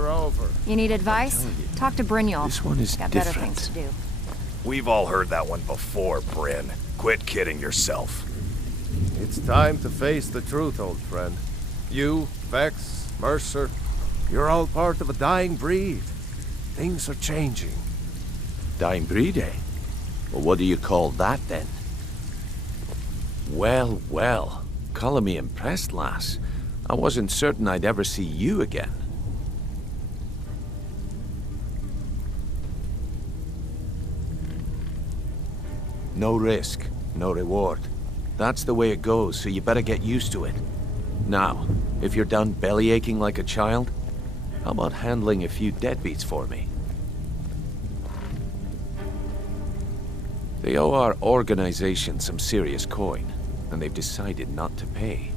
are over. You need advice? Talk to Brynjolf. This one is Got different. better things to do. We've all heard that one before, Bryn. Quit kidding yourself. It's time to face the truth, old friend. You, Vex, Mercer, you're all part of a dying breed. Things are changing. Dying breed, eh? Well, what do you call that, then? Well, well. Calling me impressed, lass. I wasn't certain I'd ever see you again. No risk, no reward. That's the way it goes, so you better get used to it. Now, if you're done bellyaching like a child, how about handling a few deadbeats for me? They owe our organization some serious coin, and they've decided not to pay.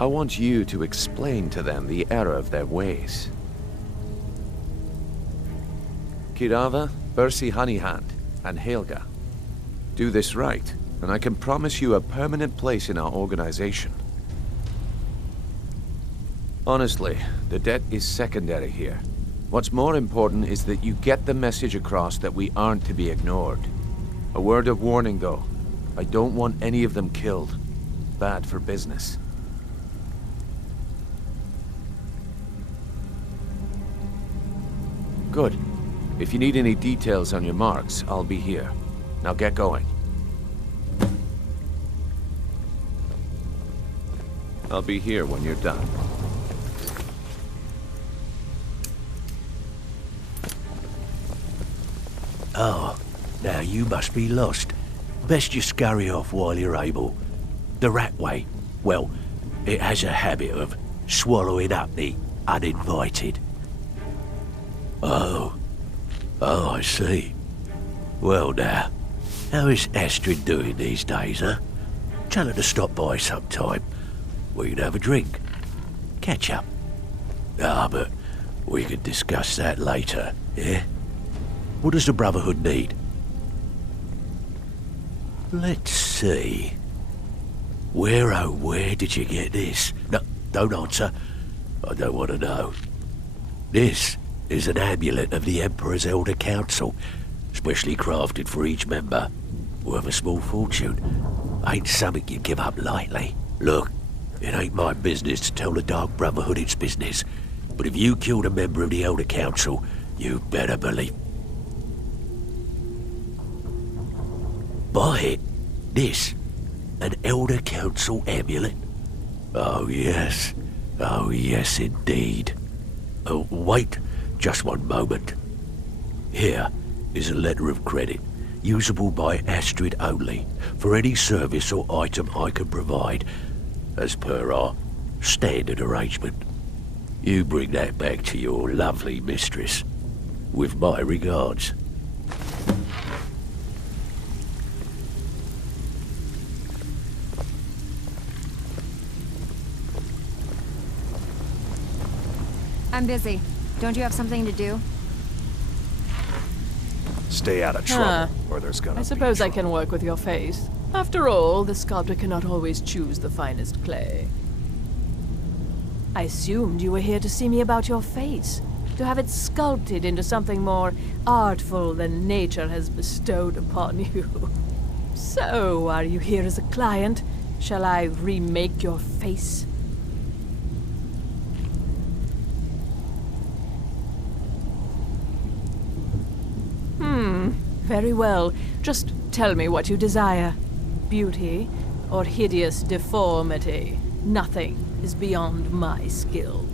I want you to explain to them the error of their ways. Kirava, Bersi Honeyhand, and Helga. Do this right, and I can promise you a permanent place in our organization. Honestly, the debt is secondary here. What's more important is that you get the message across that we aren't to be ignored. A word of warning, though. I don't want any of them killed. Bad for business. Good. If you need any details on your marks, I'll be here. Now get going. I'll be here when you're done. Oh, now you must be lost. Best you scurry off while you're able. The rat way, well, it has a habit of swallowing up the uninvited. Oh, I see. Well now, how is Astrid doing these days, huh? Tell her to stop by sometime. We can have a drink. Catch up. But we can discuss that later, yeah? What does the Brotherhood need? Let's see. Where did you get this? No, don't answer. I don't want to know. This is an amulet of the Emperor's Elder Council, specially crafted for each member. Worth a small fortune. Ain't something you give up lightly. Look, it ain't my business to tell the Dark Brotherhood its business, but if you killed a member of the Elder Council, you better believe... Buy it. This. An Elder Council amulet. Oh yes indeed. Oh, wait just one moment. Here is a letter of credit, usable by Astrid only, for any service or item I can provide, as per our standard arrangement. You bring that back to your lovely mistress, with my regards. I'm busy. Don't you have something to do? Stay out of trouble, or there's gonna be I suppose I trouble. can work with your face. After all, the sculptor cannot always choose the finest clay. I assumed you were here to see me about your face, to have it sculpted into something more artful than nature has bestowed upon you. So, are you here as a client? Shall I remake your face? Very well. Just tell me what you desire. Beauty or hideous deformity. Nothing is beyond my skill.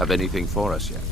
Have anything for us yet?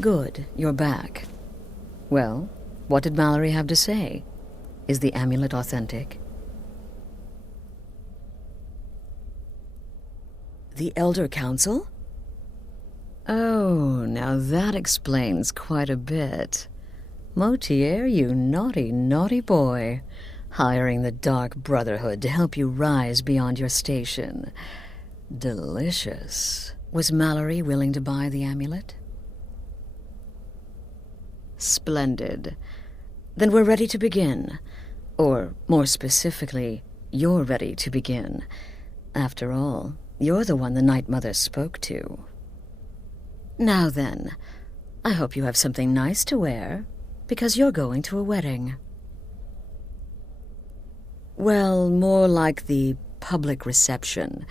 Good, you're back. Well, what did Mallory have to say? Is the amulet authentic? The Elder Council? Oh, now that explains quite a bit. Motier, you naughty, naughty boy. Hiring the Dark Brotherhood to help you rise beyond your station. Delicious. Was Mallory willing to buy the amulet? Splendid. Then we're ready to begin. Or, more specifically, you're ready to begin. After all, you're the one the Night Mother spoke to. Now then, I hope you have something nice to wear, because you're going to a wedding. Well, more like the public reception.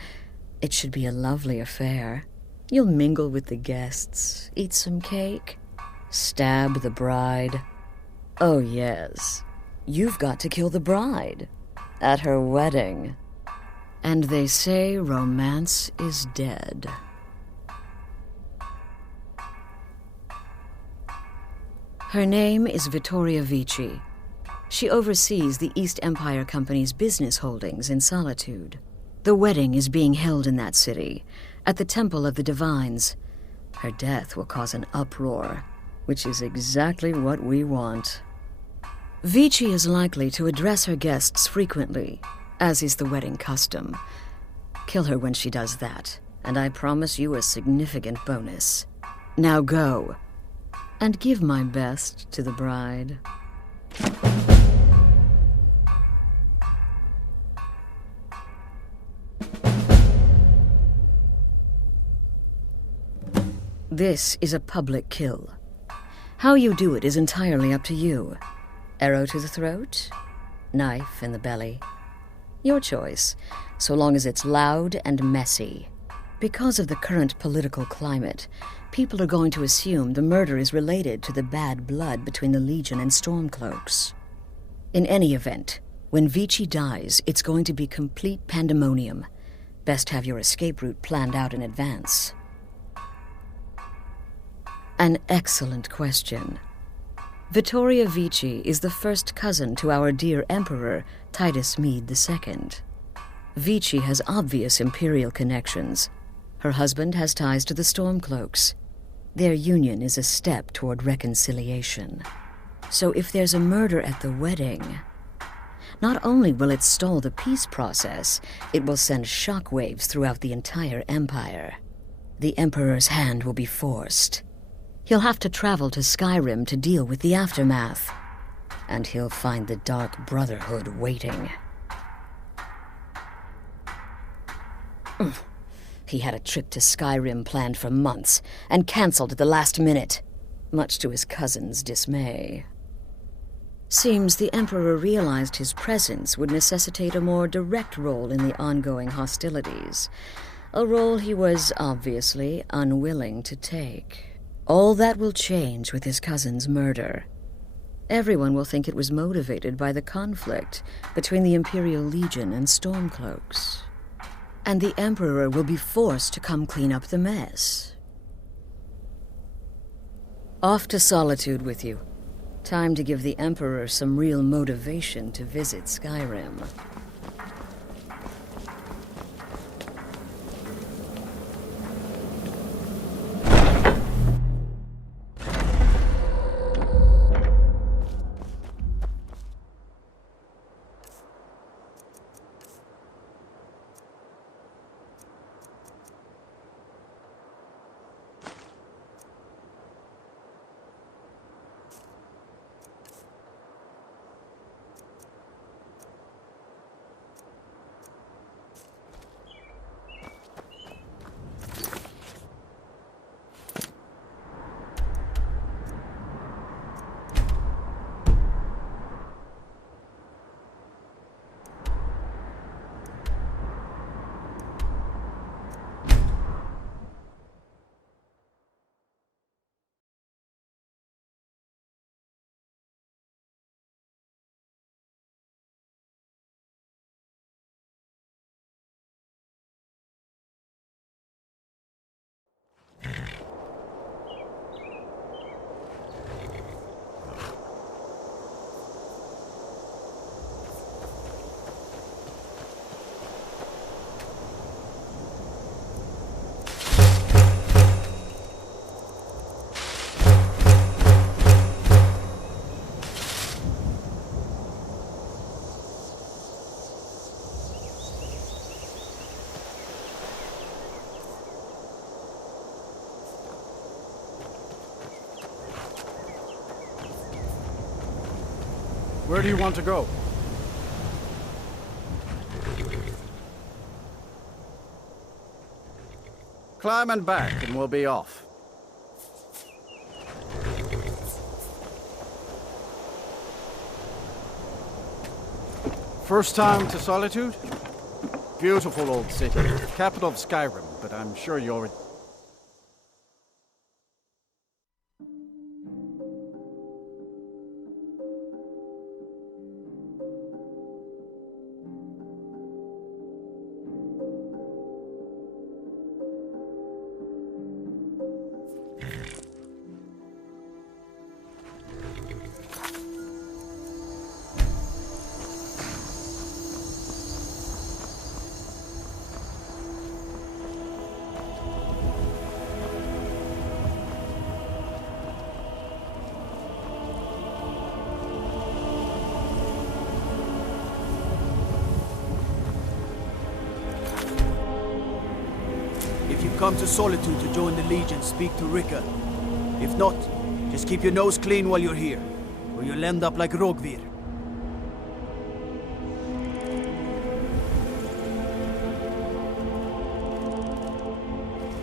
It should be a lovely affair. You'll mingle with the guests, eat some cake, stab the bride. Oh yes, you've got to kill the bride at her wedding. And they say romance is dead. Her name is Vittoria Vici. She oversees the East Empire Company's business holdings in Solitude. The wedding is being held in that city, at the Temple of the Divines. Her death will cause an uproar, which is exactly what we want. Vici is likely to address her guests frequently, as is the wedding custom. Kill her when she does that, and I promise you a significant bonus. Now go, and give my best to the bride. This is a public kill. How you do it is entirely up to you. Arrow to the throat, knife in the belly. Your choice, so long as it's loud and messy. Because of the current political climate, people are going to assume the murder is related to the bad blood between the Legion and Stormcloaks. In any event, when Vici dies, it's going to be complete pandemonium. Best have your escape route planned out in advance. An excellent question. Vittoria Vici is the first cousin to our dear Emperor, Titus Mede II. Vici has obvious imperial connections. Her husband has ties to the Stormcloaks. Their union is a step toward reconciliation. So if there's a murder at the wedding, not only will it stall the peace process, it will send shockwaves throughout the entire empire. The Emperor's hand will be forced. He'll have to travel to Skyrim to deal with the aftermath. And he'll find the Dark Brotherhood waiting. He had a trip to Skyrim planned for months and cancelled at the last minute, much to his cousin's dismay. Seems the Emperor realized his presence would necessitate a more direct role in the ongoing hostilities, a role he was obviously unwilling to take. All that will change with his cousin's murder. Everyone will think it was motivated by the conflict between the Imperial Legion and Stormcloaks. And the Emperor will be forced to come clean up the mess. Off to Solitude with you. Time to give the Emperor some real motivation to visit Skyrim. Where do you want to go? Climb and back, and we'll be off. First time to Solitude? Beautiful old city. Capital of Skyrim, but I'm sure you're... Come to Solitude to join the Legion, speak to Rika. If not, just keep your nose clean while you're here, or you'll end up like Rogvir.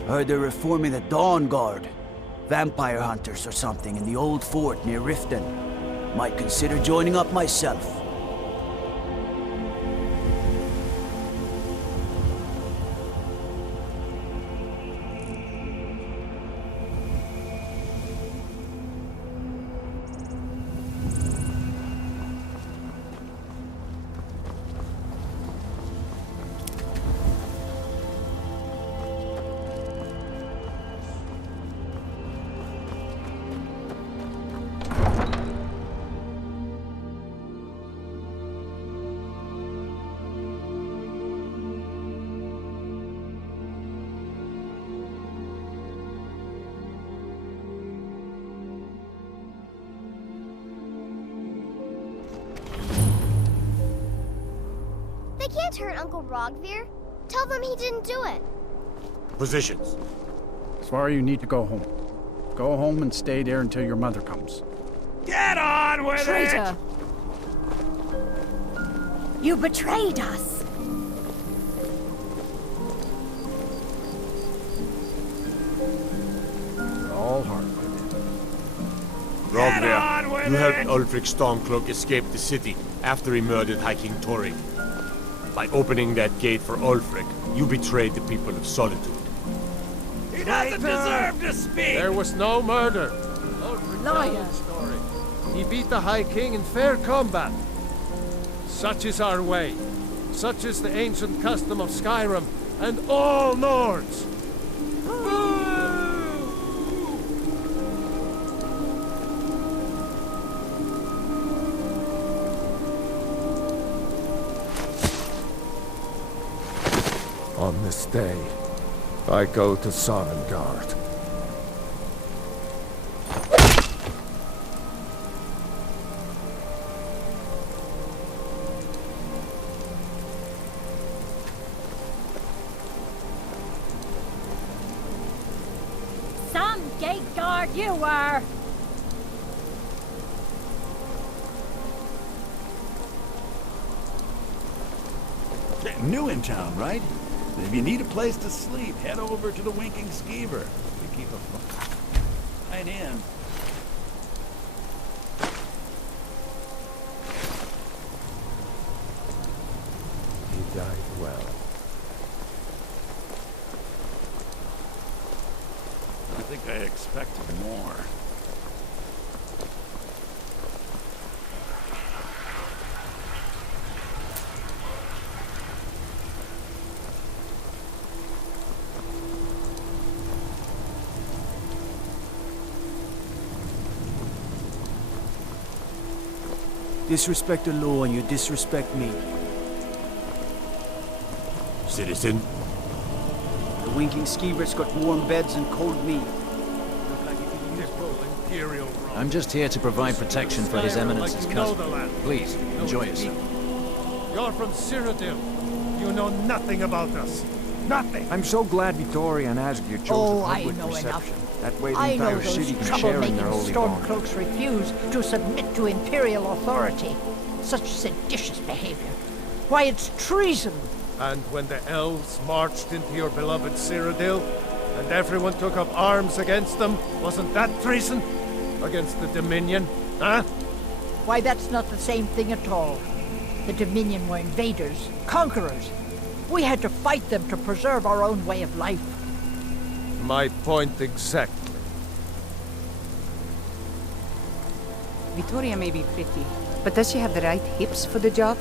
Heard they're reforming the Dawn Guard. Vampire hunters or something in the old fort near Riften. Might consider joining up myself. can't hurt Uncle Rogvir. Tell them he didn't do it. Positions. Svar, you need to go home. Go home and stay there until your mother comes. Get on with Traitor! You betrayed us! All hard. Rogvir, you helped Ulfric Stormcloak escape the city after he murdered High King Torrig. By opening that gate for Ulfric, you betrayed the people of Solitude. He doesn't deserve to speak! There was no murder. Ulfric Liar. told the story. He beat the High King in fair combat. Such is our way. Such is the ancient custom of Skyrim and all Nords. On this day, I go to Sovngarde. Some gate guard you were! New in town, right? If you need a place to sleep, head over to the Winking Skeever. We keep a right in. He died well. I think I expected more. Disrespect the law and you disrespect me. Citizen, The Winking Skeever's got warm beds and cold meat. I'm just here to provide protection for His Eminence's cousin. Please, enjoy yourself. You're from Cyrodiil. You know nothing about us. Nothing! I'm so glad Vittoria and Asgeir chose Oh, the I public know perception. enough. That way the I know entire those city can share in their troublemaking holy bond. Stormcloaks refuse to submit to Imperial authority. Such seditious behavior. Why, it's treason! And when the elves marched into your beloved Cyrodiil, and everyone took up arms against them, wasn't that treason? Against the Dominion, huh? Why, that's not the same thing at all. The Dominion were invaders, conquerors. We had to fight them to preserve our own way of life. My point exactly. Vittoria may be pretty, but does she have the right hips for the job?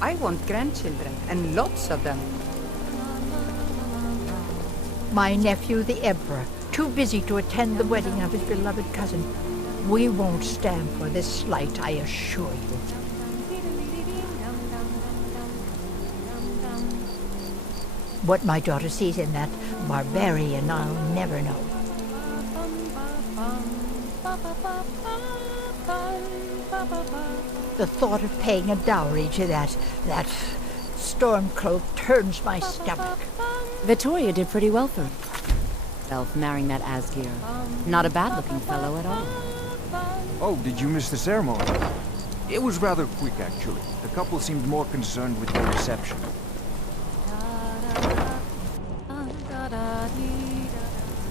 I want grandchildren, and lots of them. My nephew, the Emperor, too busy to attend the wedding of his beloved cousin. We won't stand for this slight, I assure you. What my daughter sees in that barbarian, I'll never know. The thought of paying a dowry to that Stormcloak turns my stomach. Vittoria did pretty well for herself marrying that Asgeir. Not a bad-looking fellow at all. Oh, did you miss the ceremony? It was rather quick, actually. The couple seemed more concerned with the reception.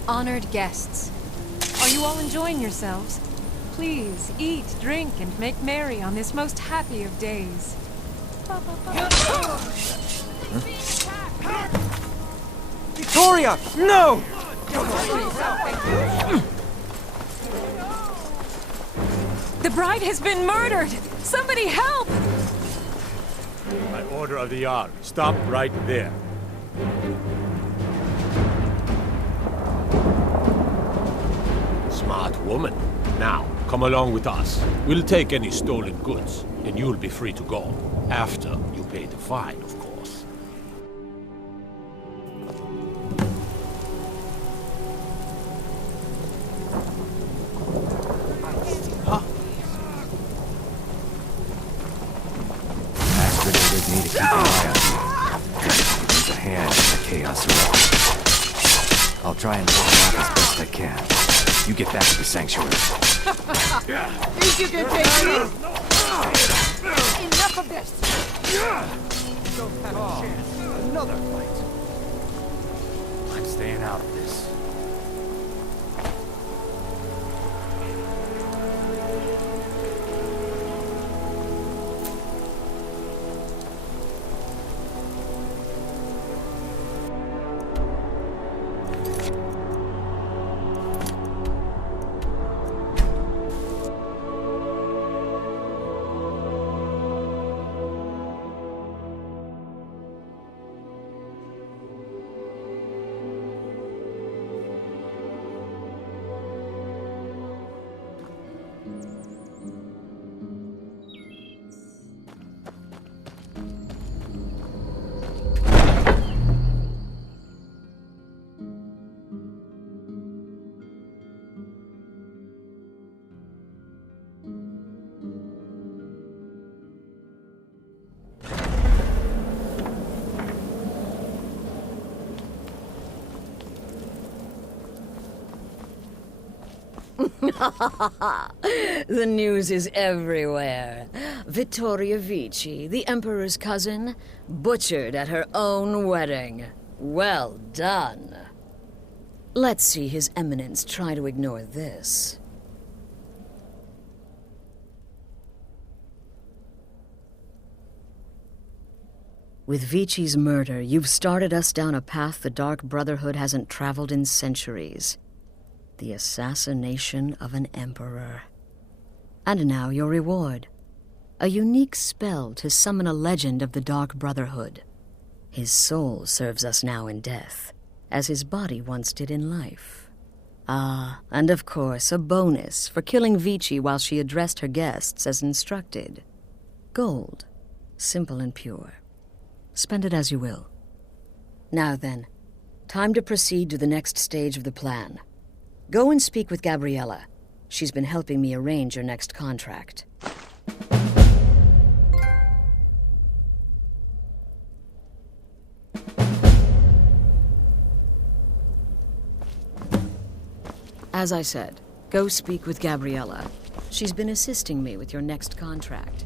Honored guests, are you all enjoying yourselves? Please eat, drink, and make merry on this most happy of days. Vittoria! No! The bride has been murdered! Somebody help! by order of the Jarl, stop right there. Smart woman. Now, come along with us. We'll take any stolen goods, and you'll be free to go. After you pay the fine, of course. Astrid ordered me to keep an eye on you. get back to the sanctuary. Think you can take this? Enough of this! Don't have a chance. Another fight. I'm staying out of this. The news is everywhere. Vittoria Vici, the Emperor's cousin, butchered at her own wedding. Well done. Let's see His Eminence try to ignore this. With Vici's murder, you've started us down a path the Dark Brotherhood hasn't traveled in centuries. The assassination of an emperor. And now your reward. A unique spell to summon a legend of the Dark Brotherhood. His soul serves us now in death, as his body once did in life. Ah, and of course, a bonus for killing Vici while she addressed her guests as instructed. Gold. Simple and pure. Spend it as you will. Now then, time to proceed to the next stage of the plan. Go and speak with Gabriella. She's been helping me arrange your next contract. As I said, go speak with Gabriella. She's been assisting me with your next contract.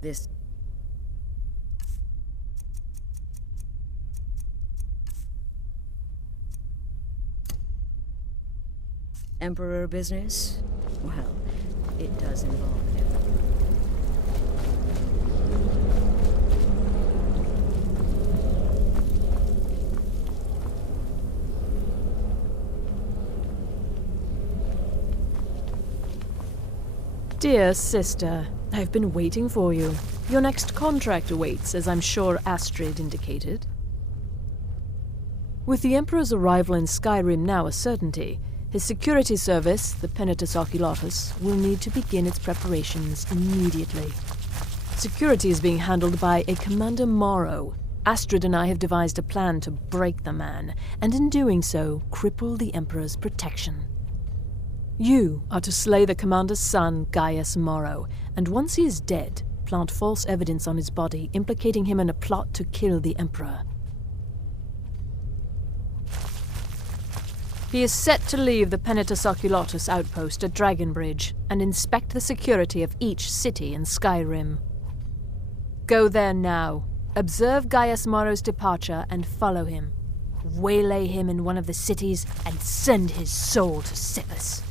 This Emperor business? Well, it does involve him. Dear sister, I've been waiting for you. Your next contract awaits, as I'm sure Astrid indicated. With the Emperor's arrival in Skyrim now a certainty, his security service, the Penitus Oculatus, will need to begin its preparations immediately. Security is being handled by a Commander Morrow. Astrid and I have devised a plan to break the man, and in doing so, cripple the Emperor's protection. You are to slay the Commander's son, Gaius Morrow, and once he is dead, plant false evidence on his body, implicating him in a plot to kill the Emperor. He is set to leave the Penitus Oculatus outpost at Dragonbridge and inspect the security of each city in Skyrim. Go there now, observe Gaius Morrow's departure and follow him. Waylay him in one of the cities and send his soul to Sippus.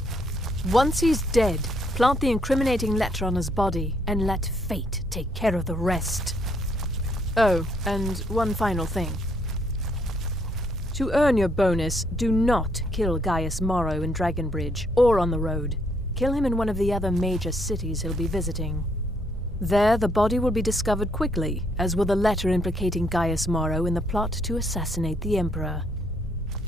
Once he's dead, plant the incriminating letter on his body and let fate take care of the rest. Oh, and one final thing. To earn your bonus, do not kill Gaius Morrow in Dragonbridge or on the road. Kill him in one of the other major cities he'll be visiting. There, the body will be discovered quickly, as will the letter implicating Gaius Morrow in the plot to assassinate the Emperor.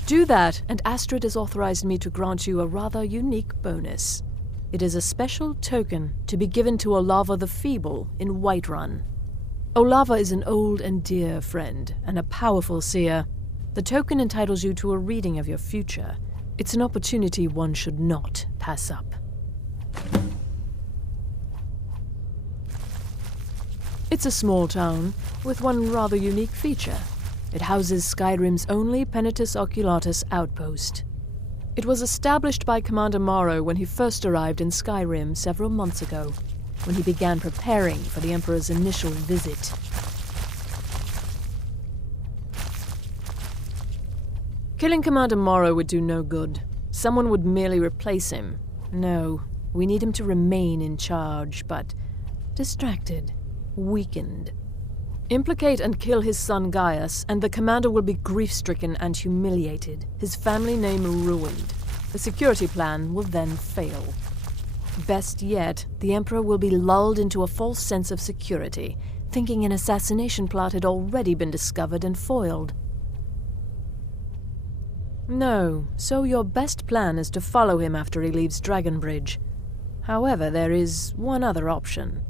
Do that, and Astrid has authorized me to grant you a rather unique bonus. It is a special token to be given to Olava the Feeble in Whiterun. Olava is an old and dear friend, and a powerful seer. The token entitles you to a reading of your future. It's an opportunity one should not pass up. It's a small town, with one rather unique feature. It houses Skyrim's only Penitus Oculatus outpost. It was established by Commander Morrow when he first arrived in Skyrim several months ago, when he began preparing for the Emperor's initial visit. Killing Commander Morrow would do no good. Someone would merely replace him. No, we need him to remain in charge, but distracted, weakened. Implicate and kill his son Gaius, and the commander will be grief-stricken and humiliated, his family name ruined. The security plan will then fail. Best yet, the Emperor will be lulled into a false sense of security, thinking an assassination plot had already been discovered and foiled. No, so your best plan is to follow him after he leaves Dragonbridge. However, there is one other option.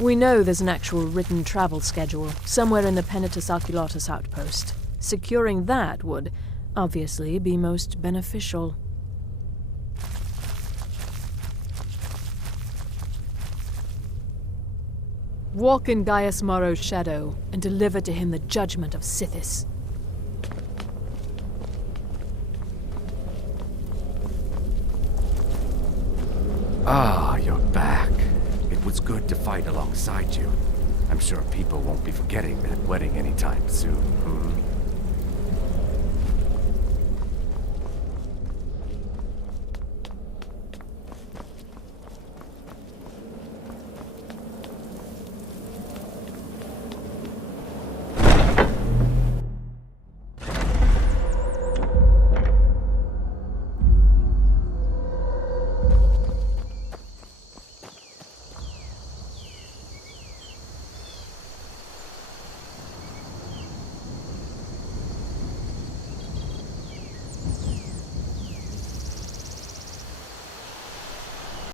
We know there's an actual written travel schedule somewhere in the Penitus Oculatus outpost. Securing that would, obviously, be most beneficial. Walk in Gaius Morrow's shadow and deliver to him the judgment of Sithis. Ah, you're back. It was good to fight alongside you. I'm sure people won't be forgetting that wedding anytime soon.